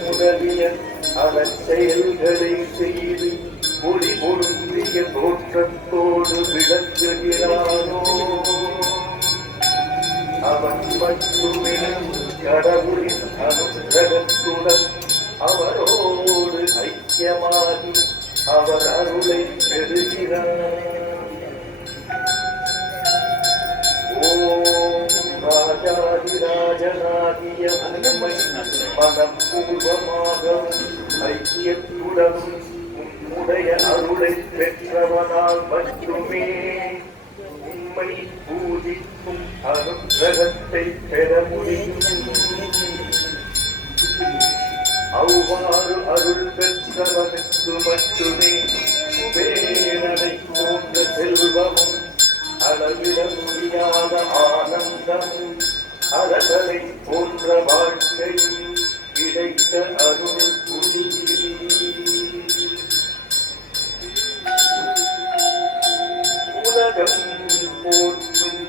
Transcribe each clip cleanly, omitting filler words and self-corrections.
முதலிய அவன் செயல்களை செய்து ஒளி பொருந்திய தோற்றத்தோடு விளக்குகிறானோ அவன் மட்டுமே கடவுளின் அனுகிரகத்துடன் அவரோடு ஐக்கியமாகி அவர் அருளை பெறுகிறார். ஓம் ராஜாதிராஜனாகிய உண்மை மனம் பூர்வமாகவும் ஐக்கியத்துடனும் உன்னுடைய அருளை பெற்றவனால் மட்டுமே உண்மை பூஜிக்கும் அனுகிரகத்தை பெற முடியும். அவ்வாறு அருள் பெற்றவனுக்கு மட்டுமே பேரனை போன்ற செல்வமும் அளவிட முடியாத ஆனந்தமும் அழகலை போன்ற வாழ்க்கையும் கிடைத்த அருள் உலகம் போற்றும்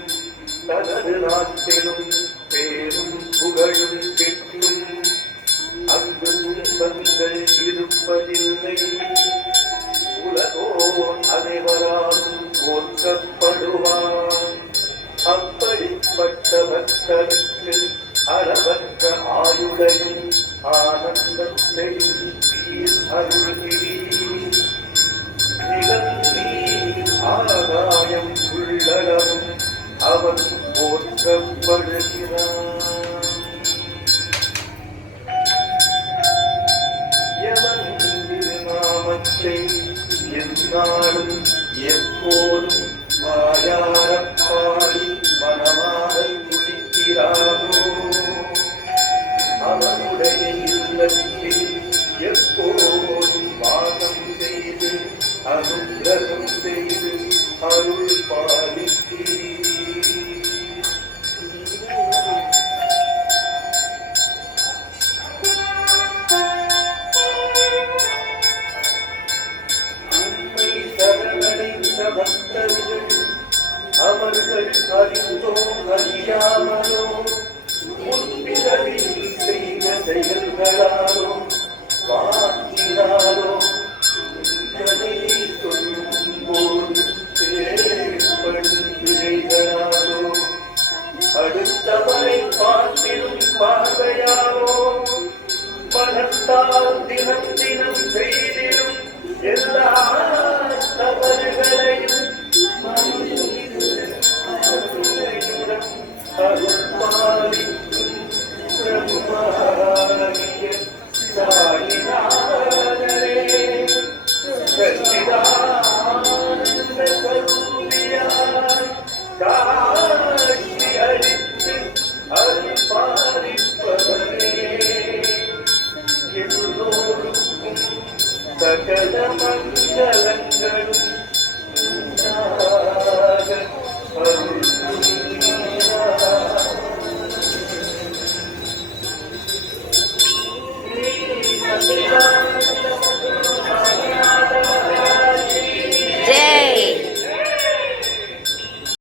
தனது நாட்டிலும் பேரும் புகழும் பெற்றும் அங்கு துன்பங்கள் இருப்பதில்லை. உலகோன் அனைவராலும் போற்றப்படுவான். அப்படிப்பட்ட பக்தனுக்கு அளவற்ற ஆயுளையும் ஆனந்தத்தையும் அருள்கிறீர். நிலநீர் ஆகாயம் உள்ளளவும் அவன் போற்றப்படுகிறான். எவன் திருநாமத்தை எந்நாளும் எப்போதும் வாயாரப் பாடி மனமாக துதிக்கிறானோ அவனுடைய இல்லத்தில் எப்போதும் வாசம் செய்து அனுகிரகம் செய்து அருள் பாலிக்கிறீர். பக்தர்கள் அவர்கள் அறிந்தோ அறியாமலோ முன்பிறவில் செய்த செயல்களாலோ வாக்கினாலோ கதையை சொல்லும் போது ஏற்படும் பிழைகளாலோ அடுத்தவரை பார்த்திடும் பார்வையாலோ மனத்தால் தினம் தினம் செய்திடும் எல்லா தவறுகளையும்